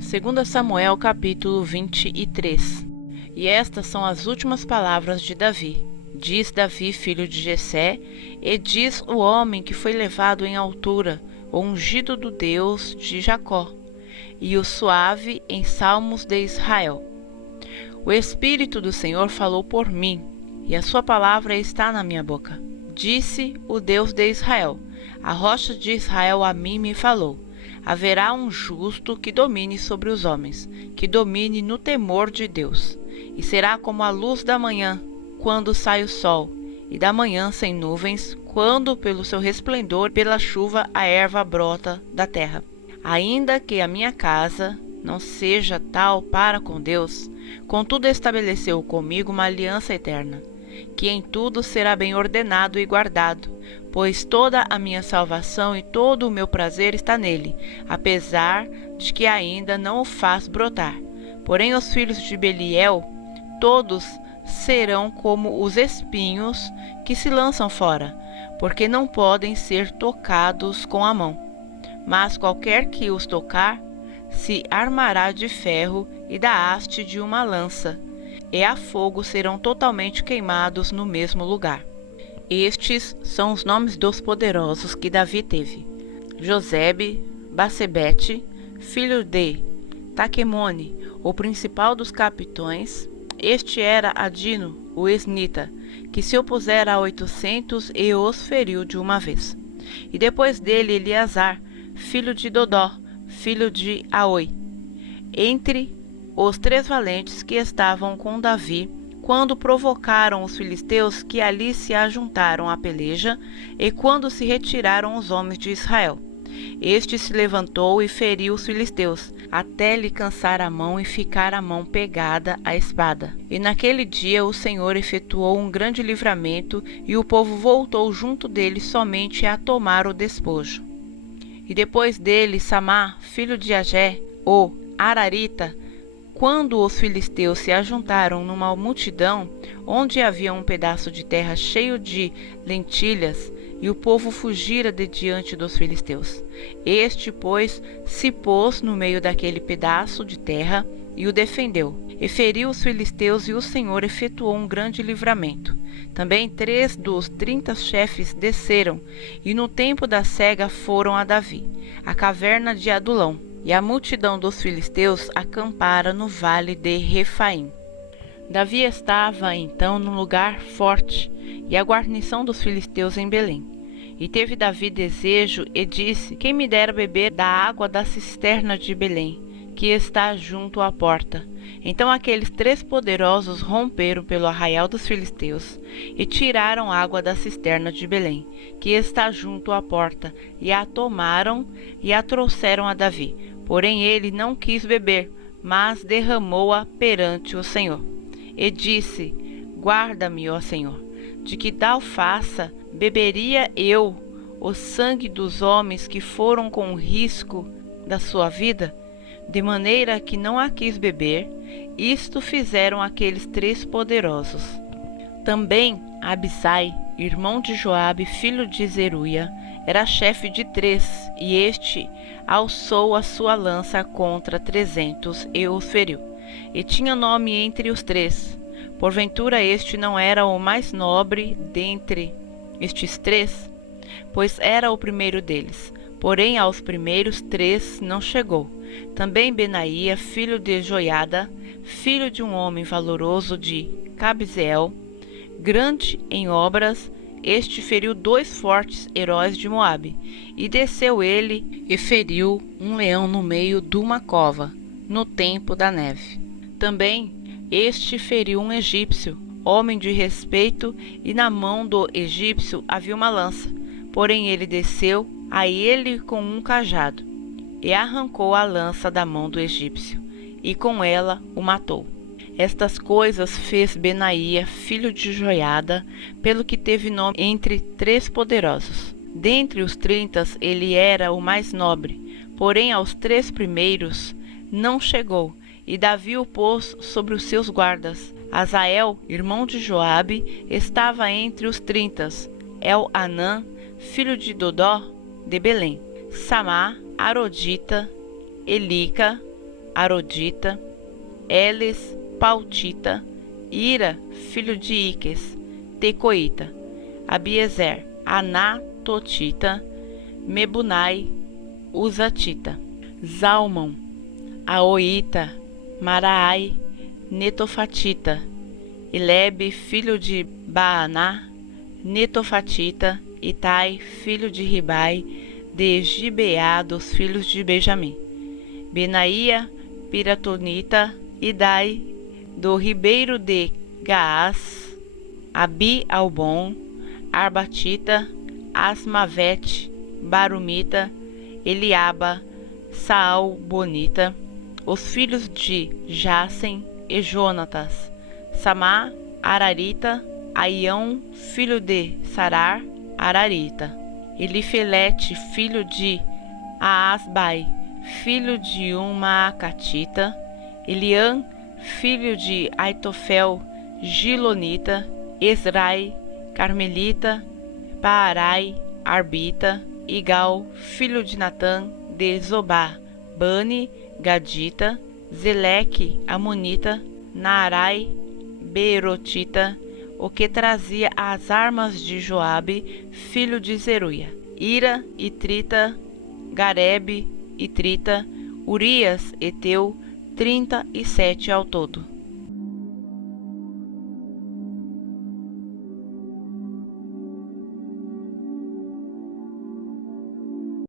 2 Samuel capítulo 23. E estas são as últimas palavras de Davi. Diz Davi, filho de Jessé, e diz o homem que foi levado em altura, o ungido do Deus de Jacó, e o suave em salmos de Israel. O Espírito do Senhor falou por mim, e a sua palavra está na minha boca. Disse o Deus de Israel, a rocha de Israel a mim me falou. Haverá um justo que domine sobre os homens, que domine no temor de Deus. E será como a luz da manhã, quando sai o sol, e da manhã sem nuvens, quando pelo seu resplendor, pela chuva, a erva brota da terra. Ainda que a minha casa não seja tal para com Deus, contudo estabeleceu comigo uma aliança eterna, que em tudo será bem ordenado e guardado, pois toda a minha salvação e todo o meu prazer está nele, apesar de que ainda não o faz brotar. Porém os filhos de Beliel, todos serão como os espinhos que se lançam fora, porque não podem ser tocados com a mão. Mas qualquer que os tocar, se armará de ferro e da haste de uma lança, e a fogo serão totalmente queimados no mesmo lugar. Estes são os nomes dos poderosos que Davi teve: Josebe, Basebete, filho de Taquemone, o principal dos capitões. Este era Adino, o esnita, que se opusera a 800 e os feriu de uma vez. E depois dele Eleazar, filho de Dodó, filho de Aoi, entre os 3 valentes que estavam com Davi, quando provocaram os filisteus que ali se ajuntaram à peleja, e quando se retiraram os homens de Israel. Este se levantou e feriu os filisteus, até lhe cansar a mão e ficar a mão pegada à espada. E naquele dia o Senhor efetuou um grande livramento, e o povo voltou junto dele somente a tomar o despojo. E depois dele Samá, filho de Agé, o Ararita, quando os filisteus se ajuntaram numa multidão, onde havia um pedaço de terra cheio de lentilhas, e o povo fugira de diante dos filisteus. Este, pois, se pôs no meio daquele pedaço de terra e o defendeu, e feriu os filisteus, e o Senhor efetuou um grande livramento. Também 3 dos 30 chefes desceram, e no tempo da cega foram a Davi, à caverna de Adulão, e a multidão dos filisteus acampara no vale de Refaim. Davi estava então num lugar forte, e a guarnição dos filisteus em Belém. E teve Davi desejo, e disse: Quem me dera beber da água da cisterna de Belém, que está junto à porta? Então aqueles 3 poderosos romperam pelo arraial dos filisteus, e tiraram água da cisterna de Belém, que está junto à porta, e a tomaram, e a trouxeram a Davi. Porém ele não quis beber, mas derramou-a perante o Senhor. E disse: Guarda-me, ó Senhor, de que tal faça, beberia eu o sangue dos homens que foram com o risco da sua vida? De maneira que não a quis beber. Isto fizeram aqueles 3 poderosos. Também Abisai, irmão de Joabe, filho de Zeruia, era chefe de 3, e este alçou a sua lança contra 300 e os feriu, e tinha nome entre os 3. Porventura este não era o mais nobre dentre estes 3? Pois era o primeiro deles, porém aos primeiros 3 não chegou. Também Benaía, filho de Joiada, filho de um homem valoroso de Cabzeel, grande em obras, este feriu 2 fortes heróis de Moabe, e desceu ele e feriu um leão no meio de uma cova, no tempo da neve. Também este feriu um egípcio, homem de respeito, e na mão do egípcio havia uma lança. Porém ele desceu a ele com um cajado, e arrancou a lança da mão do egípcio, e com ela o matou. Estas coisas fez Benaía, filho de Joiada, pelo que teve nome entre 3 poderosos. Dentre os 30 ele era o mais nobre, porém aos 3 primeiros não chegou, e Davi o pôs sobre os seus guardas. Azael, irmão de Joabe, estava entre os 30. El-Anã, filho de Dodó, de Belém. Samá, Arodita, Elica, Arodita, Eles, Pautita, Ira, filho de Iques, Tecoíta, Abiezer, Anatotita, Mebunai, Uzatita, Zalmon, Aoíta, Maraai, Netofatita, Ilebe, filho de Baaná, Netofatita, Itai, filho de Ribai, de Gibeá dos filhos de Benjamim, Benaía, Piratonita, Idai, do ribeiro de Gaás, Abi-Albon, Arbatita, Asmavete, Barumita, Eliaba, Saal-Bonita, os filhos de Jassem e Jonatas, Samá, Ararita, Aião, filho de Sarar, Ararita, Elifelete, filho de Aasbai, filho de Maacatita, Eliã, filho de Aitofel, Gilonita, Esrai, Carmelita, Paarai, Arbita, Igal, filho de Natã, de Zobá, Bani, Gadita, Zeleque, Amonita, Naarai, Beerotita, o que trazia as armas de Joabe, filho de Zeruia, Ira, Itrita, Garebe, Itrita, Urias, Eteu, 37 ao todo.